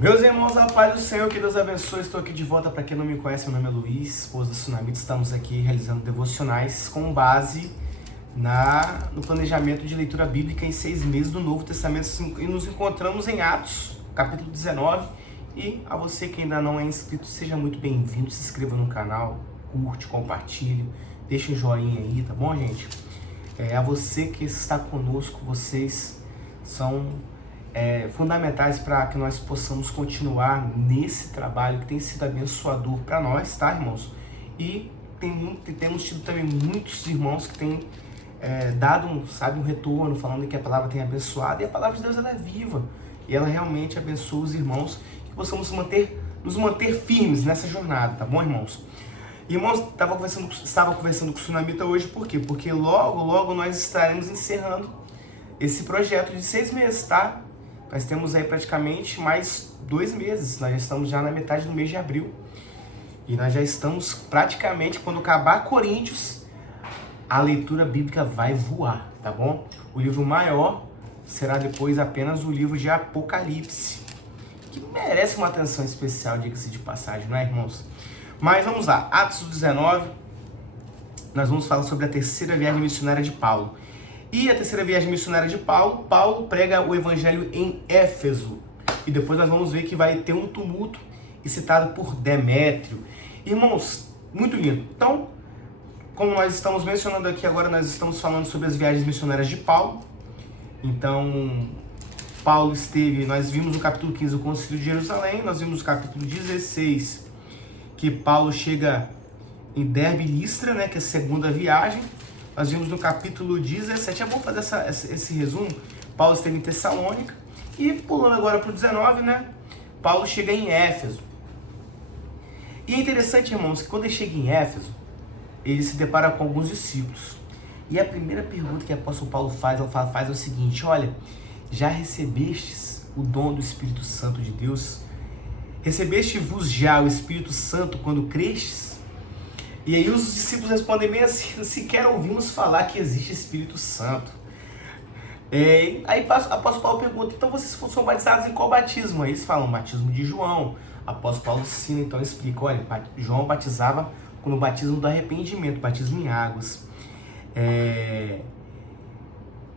Meus irmãos, a paz do Senhor, que Deus abençoe. Estou aqui de volta. Para quem não me conhece, meu nome é Luiz, esposa do Tsunami. Estamos aqui realizando devocionais com base no planejamento de leitura bíblica em 6 meses do Novo Testamento. E nos encontramos em Atos, capítulo 19. E a você que ainda não é inscrito, seja muito bem-vindo. Se inscreva no canal, curte, compartilhe, deixa um joinha aí, tá bom, gente? A você que está conosco, vocês são fundamentais para que nós possamos continuar nesse trabalho que tem sido abençoador para nós, tá, irmãos? E temos tido também muitos irmãos que têm dado um retorno, falando que a palavra tem abençoado, e a palavra de Deus ela é viva, e ela realmente abençoa os irmãos, que possamos nos manter firmes nessa jornada, tá bom, irmãos? Irmãos, estava conversando com o Tsunamita hoje, por quê? Porque logo nós estaremos encerrando esse projeto de 6 meses, tá? Nós temos aí praticamente mais 2 meses, nós já estamos já na metade do mês de abril. E nós já estamos praticamente, quando acabar Coríntios, a leitura bíblica vai voar, tá bom? O livro maior será depois apenas o livro de Apocalipse, que merece uma atenção especial, diga-se de passagem, não é, irmãos? Mas vamos lá, Atos 19, nós vamos falar sobre a terceira viagem missionária de Paulo. E a terceira viagem missionária de Paulo prega o evangelho em Éfeso. E depois nós vamos ver que vai ter um tumulto citado por Demétrio. Irmãos, muito lindo. Então, como nós estamos mencionando aqui agora, nós estamos falando sobre as viagens missionárias de Paulo. Então, Paulo esteve, nós vimos no capítulo 15 o Concílio de Jerusalém, nós vimos no capítulo 16 que Paulo chega em Derbe e Listra, né, que é a segunda viagem. Nós vimos no capítulo 17, é bom fazer esse resumo. Paulo esteve em Tessalônica e pulando agora para o 19, né? Paulo chega em Éfeso. E é interessante, irmãos, que quando ele chega em Éfeso, ele se depara com alguns discípulos. E a primeira pergunta que o apóstolo Paulo faz é o seguinte: olha, já recebestes o dom do Espírito Santo de Deus? Recebeste-vos já o Espírito Santo quando crestes? E aí os discípulos respondem bem assim: sequer ouvimos falar que existe Espírito Santo. Aí o apóstolo Paulo pergunta: então vocês são batizados em qual batismo? Aí eles falam: batismo de João. O apóstolo Paulo ensina, então explica: olha, João batizava com o batismo do arrependimento, batismo em águas.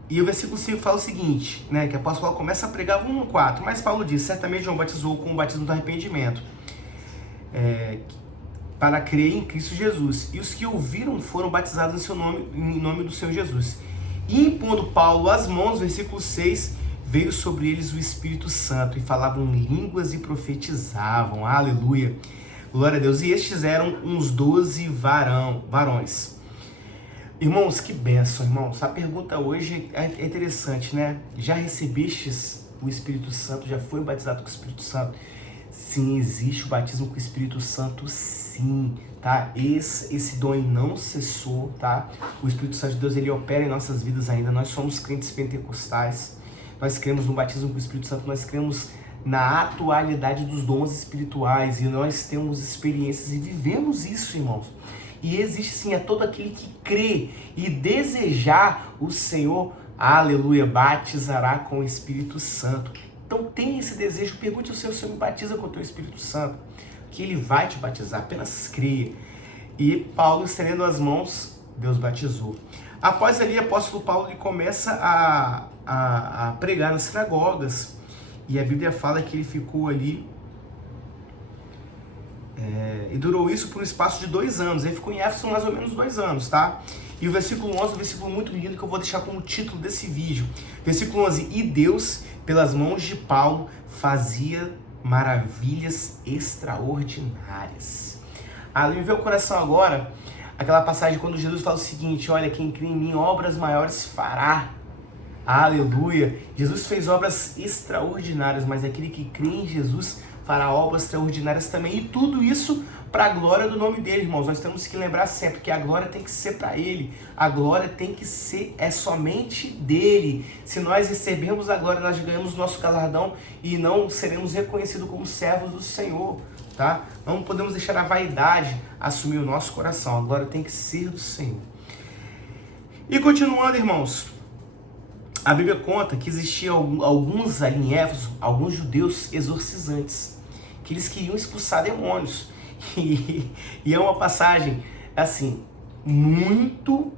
E o versículo 5 fala o seguinte, né, que o apóstolo Paulo começa a pregar 1:4, mas Paulo diz: certamente João batizou com o batismo do arrependimento, para crer em Cristo Jesus. E os que ouviram foram batizados em nome do Senhor Jesus. E impondo Paulo as mãos, versículo 6, veio sobre eles o Espírito Santo, e falavam línguas e profetizavam. Aleluia! Glória a Deus. E estes eram uns 12 varões. Irmãos, que bênção, irmãos. A pergunta hoje é interessante, né? Já recebestes o Espírito Santo? Já foi batizado com o Espírito Santo? Sim, existe o batismo com o Espírito Santo, sim, tá? Esse dom não cessou, tá? O Espírito Santo de Deus, ele opera em nossas vidas ainda. Nós somos crentes pentecostais, nós cremos no batismo com o Espírito Santo, nós cremos na atualidade dos dons espirituais, e nós temos experiências e vivemos isso, irmãos. E existe sim, todo aquele que crê e desejar o Senhor, aleluia, batizará com o Espírito Santo. Então tem esse desejo, pergunte ao Senhor: me batiza com o teu Espírito Santo, que ele vai te batizar, apenas creia. E Paulo, estendendo as mãos, Deus batizou. Após ali, o apóstolo Paulo ele começa a pregar nas sinagogas, e a Bíblia fala que ele ficou ali, e durou isso por um espaço de 2 anos, ele ficou em Éfeso mais ou menos 2 anos, tá? E o versículo 11 é um versículo muito lindo que eu vou deixar como título desse vídeo. Versículo 11: e Deus, pelas mãos de Paulo, fazia maravilhas extraordinárias. Me veio o coração agora aquela passagem quando Jesus fala o seguinte: olha, quem crê em mim, obras maiores fará. Aleluia! Jesus fez obras extraordinárias, mas aquele que crê em Jesus fará obras extraordinárias também. E tudo isso para a glória do nome dele, irmãos. Nós temos que lembrar sempre que a glória tem que ser para ele. A glória tem que ser, somente dele. Se nós recebermos a glória, nós ganhamos nosso galardão e não seremos reconhecidos como servos do Senhor, tá? Não podemos deixar a vaidade assumir o nosso coração. A glória tem que ser do Senhor. E continuando, irmãos, A Bíblia conta que existiam alguns ali em Éfeso, alguns judeus exorcizantes, que eles queriam expulsar demônios. E é uma passagem, assim, muito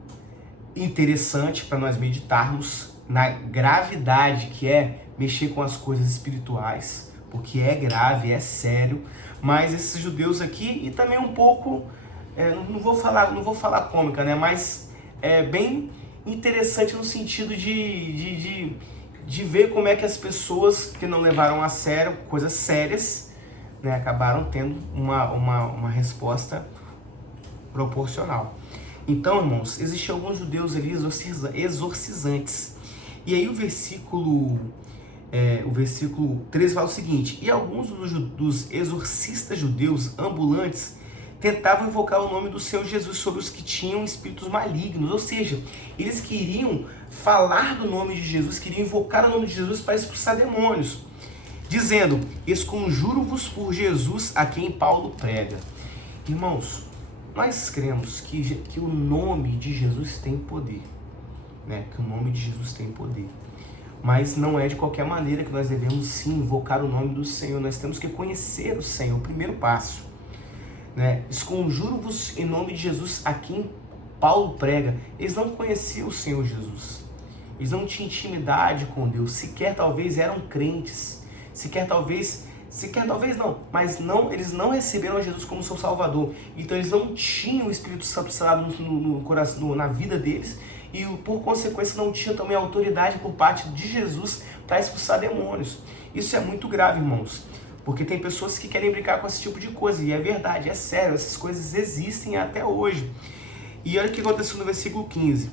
interessante para nós meditarmos na gravidade que é mexer com as coisas espirituais, porque é grave, é sério. Mas esses judeus aqui, e também um pouco, não vou falar cômica, né? Mas é bem interessante no sentido de ver como é que as pessoas que não levaram a sério coisas sérias, né, acabaram tendo uma resposta proporcional. Então, irmãos, existem alguns judeus ali exorcizantes. E aí o versículo 13 fala o seguinte: e alguns dos exorcistas judeus ambulantes tentavam invocar o nome do Senhor Jesus sobre os que tinham espíritos malignos. Ou seja, eles queriam falar do nome de Jesus, queriam invocar o nome de Jesus para expulsar demônios, dizendo: esconjuro-vos por Jesus a quem Paulo prega. Irmãos, nós cremos que o nome de Jesus tem poder, né? Que o nome de Jesus tem poder. Mas não é de qualquer maneira que nós devemos sim invocar o nome do Senhor. Nós temos que conhecer o Senhor, o primeiro passo, né? Esconjuro-vos em nome de Jesus a quem Paulo prega. Eles não conheciam o Senhor Jesus. Eles não tinham intimidade com Deus. Sequer talvez eram crentes. Sequer talvez não, mas eles não receberam Jesus como seu Salvador. Então eles não tinham o Espírito Santo instalado no coração, na vida deles, e por consequência não tinham também autoridade por parte de Jesus para expulsar demônios. Isso é muito grave, irmãos, porque tem pessoas que querem brincar com esse tipo de coisa, e é verdade, é sério, essas coisas existem até hoje. E olha o que aconteceu no versículo 15.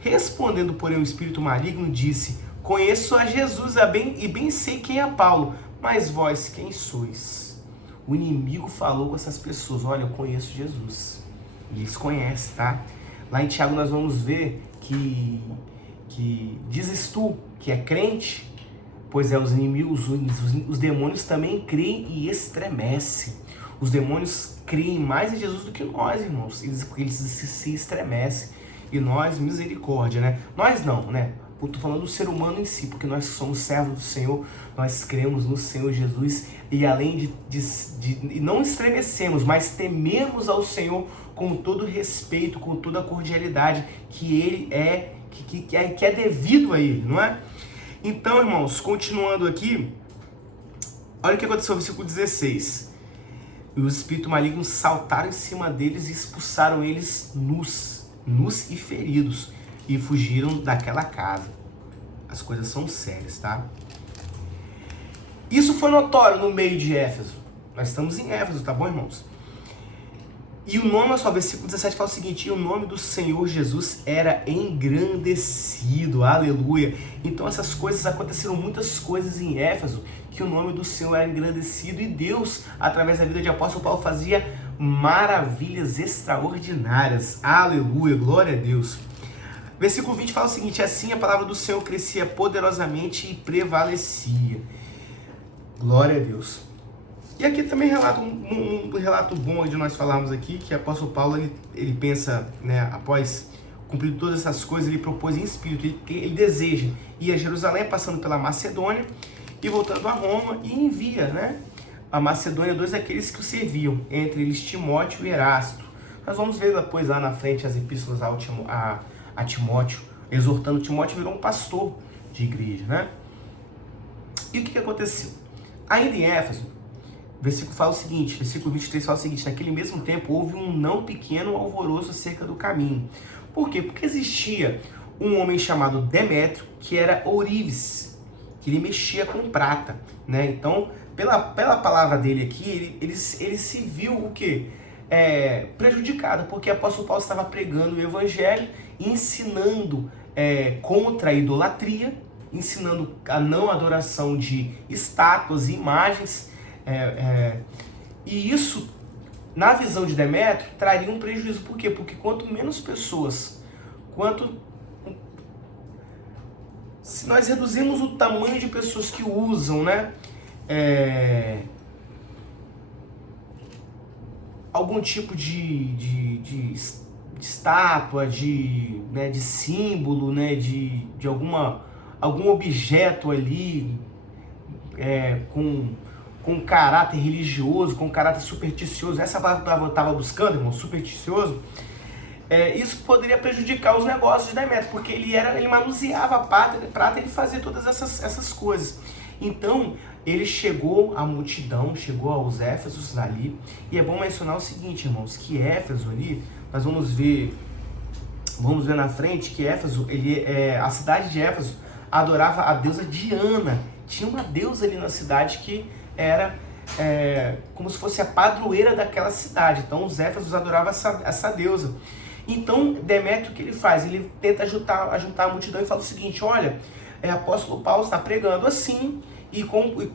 Respondendo, porém, o espírito maligno disse: conheço a Jesus e bem sei quem é Paulo, mas vós quem sois? O inimigo falou com essas pessoas: olha, eu conheço Jesus. E eles conhecem, tá? Lá em Tiago nós vamos ver que dizes tu que é crente, pois os inimigos, os demônios também creem e estremecem. Os demônios creem mais em Jesus do que nós, irmãos, porque eles se estremecem. E nós, misericórdia, né? Nós não, né? Eu estou falando do ser humano em si, porque nós somos servos do Senhor, nós cremos no Senhor Jesus, e além de não estremecemos, mas tememos ao Senhor com todo respeito, com toda a cordialidade que Ele é, que é devido a Ele, não é? Então, irmãos, continuando aqui, olha o que aconteceu no versículo 16. E os espíritos malignos saltaram em cima deles e expulsaram eles nus e feridos, e fugiram daquela casa. As coisas são sérias, tá? Isso foi notório no meio de Éfeso. Nós estamos em Éfeso, tá bom, irmãos? E o nome, só versículo 17 fala o seguinte: e o nome do Senhor Jesus era engrandecido, aleluia. Então essas coisas, aconteceram muitas coisas em Éfeso, que o nome do Senhor era engrandecido, e Deus, através da vida de apóstolo Paulo, fazia maravilhas extraordinárias, aleluia, glória a Deus. Versículo 20 fala o seguinte: assim a palavra do Senhor crescia poderosamente e prevalecia. Glória a Deus. E aqui também relata um relato bom de nós falarmos aqui, que o apóstolo Paulo, ele pensa, né, após cumprir todas essas coisas, ele propôs em espírito, ele deseja ir a Jerusalém, passando pela Macedônia e voltando a Roma, e envia, né, a Macedônia dois daqueles que o serviam, entre eles Timóteo e Erasto. Nós vamos ver depois lá na frente as epístolas a Timóteo, exortando Timóteo, virou um pastor de igreja, né? E o que aconteceu? Ainda em Éfeso, versículo 23 fala o seguinte: naquele mesmo tempo houve um não pequeno alvoroço acerca do caminho. Por quê? Porque existia um homem chamado Demétrio, que era ourives, que ele mexia com prata, né? Então, pela palavra dele aqui, ele se viu o quê? Prejudicado, porque o apóstolo Paulo estava pregando o evangelho, ensinando contra a idolatria, ensinando a não adoração de estátuas e imagens, e isso, na visão de Demétrio, traria um prejuízo. Por quê? Porque quanto menos pessoas, se nós reduzirmos o tamanho de pessoas que usam, né, algum tipo de estátua, de símbolo, né, de algum objeto ali com caráter religioso, com caráter supersticioso. Essa palavra eu estava buscando, irmão, supersticioso. Isso poderia prejudicar os negócios de Demétrio, porque ele manuseava a prata, ele fazia todas essas coisas. Então, ele chegou à multidão, chegou aos Éfesos ali, e é bom mencionar o seguinte, irmãos, que Éfeso ali, nós vamos ver na frente que Éfeso, a cidade de Éfeso adorava a deusa Diana. Tinha uma deusa ali na cidade que era como se fosse a padroeira daquela cidade. Então os Éfesos adoravam essa deusa. Então Demétrio, o que ele faz? Ele tenta juntar a multidão e fala o seguinte: olha, apóstolo Paulo está pregando assim, e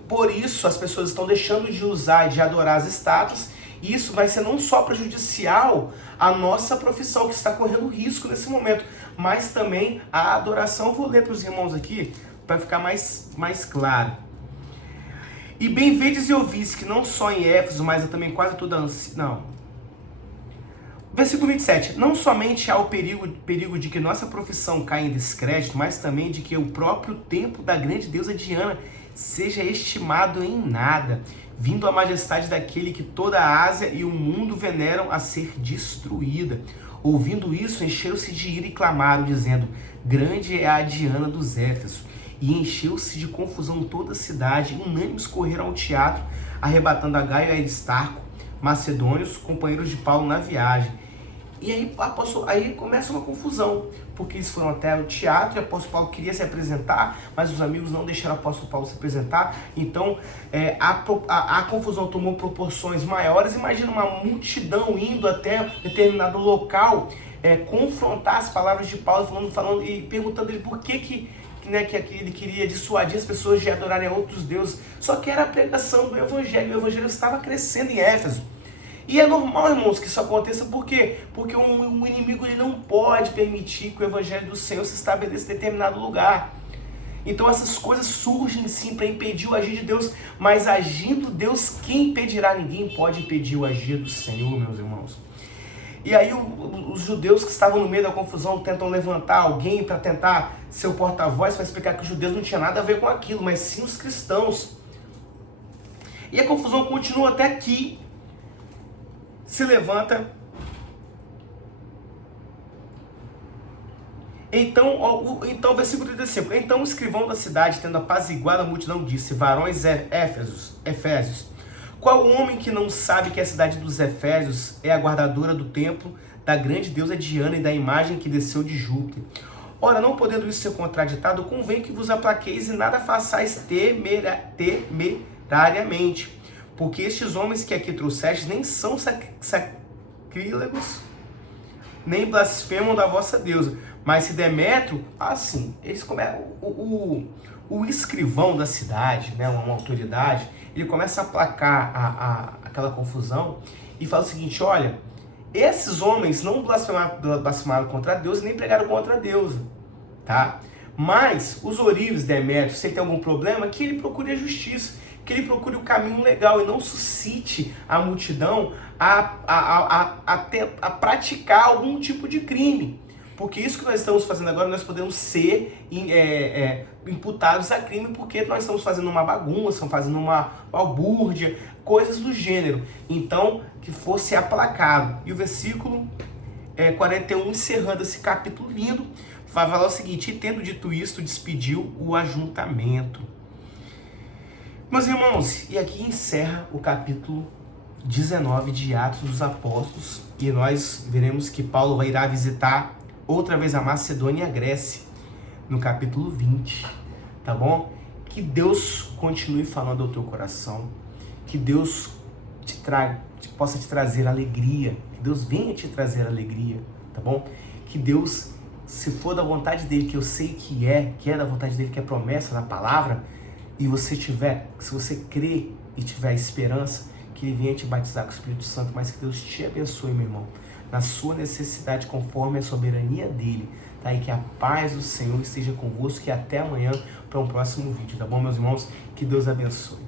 por isso as pessoas estão deixando de usar e de adorar as estátuas. E isso vai ser não só prejudicial à nossa profissão, que está correndo risco nesse momento, mas também a adoração. Vou ler para os irmãos aqui, para ficar mais claro. E bem vedes e ouvis que não só em Éfeso, mas também quase toda Versículo 27. Não somente há o perigo de que nossa profissão caia em descrédito, mas também de que o próprio templo da grande deusa Diana seja estimado em nada, vindo a majestade daquele que toda a Ásia e o mundo veneram a ser destruída. Ouvindo isso, encheram-se de ira e clamaram, dizendo: grande é a Diana dos Éfesos. E encheu-se de confusão toda a cidade, unânimes correram ao teatro, arrebatando a Gaio e a Aristarco, macedônios, companheiros de Paulo na viagem. E aí começa uma confusão, porque eles foram até o teatro e o apóstolo Paulo queria se apresentar, mas os amigos não deixaram o apóstolo Paulo se apresentar. Então a confusão tomou proporções maiores. Imagina uma multidão indo até determinado local confrontar as palavras de Paulo, falando e perguntando ele por que ele queria dissuadir as pessoas de adorarem a outros deuses. Só que era a pregação do evangelho. O evangelho estava crescendo em Éfeso. E é normal, irmãos, que isso aconteça. Por quê? Porque o inimigo ele não pode permitir que o evangelho do Senhor se estabeleça em determinado lugar. Então essas coisas surgem sim para impedir o agir de Deus, mas agindo Deus, quem impedirá? Ninguém pode impedir o agir do Senhor, meus irmãos. E aí os judeus que estavam no meio da confusão tentam levantar alguém para tentar ser o porta-voz, para explicar que os judeus não tinham nada a ver com aquilo, mas sim os cristãos. E a confusão continua até que se levanta. Então, versículo 35. Então o escrivão da cidade, tendo apaziguado a multidão, disse: varões Efésios, qual homem que não sabe que a cidade dos Efésios é a guardadora do templo da grande deusa Diana e da imagem que desceu de Júpiter? Ora, não podendo isso ser contraditado, convém que vos aplaqueis e nada façais temerariamente. Porque estes homens que aqui trouxestes nem são sacrílegos, nem blasfemam da vossa deusa. Mas se Demétrio, assim, eles começam, o escrivão da cidade, né, uma autoridade, ele começa a aplacar aquela confusão e fala o seguinte: olha, esses homens não blasfemaram contra Deus e nem pregaram contra a deusa, tá? Mas os ourives, Demétrio, se ele tem algum problema, que ele procure a justiça, que ele procure o caminho legal e não suscite a multidão a praticar algum tipo de crime. Porque isso que nós estamos fazendo agora, nós podemos ser imputados a crime, porque nós estamos fazendo uma bagunça, fazendo uma balbúrdia, coisas do gênero. Então, que fosse aplacado. E o versículo 41, encerrando esse capítulo lindo, vai falar o seguinte: e tendo dito isto, despediu o ajuntamento. Meus irmãos, e aqui encerra o capítulo 19 de Atos dos Apóstolos, e nós veremos que Paulo irá visitar outra vez a Macedônia e a Grécia, no capítulo 20, tá bom? Que Deus continue falando ao teu coração, que Deus possa te trazer alegria, que Deus venha te trazer alegria, tá bom? Que Deus, se for da vontade dele, que eu sei que é da vontade dele, que é promessa na palavra, e se você crer e tiver esperança, que ele venha te batizar com o Espírito Santo, mas que Deus te abençoe, meu irmão, na sua necessidade, conforme a soberania dele, tá? E que a paz do Senhor esteja convosco, e até amanhã para um próximo vídeo, tá bom, meus irmãos? Que Deus abençoe.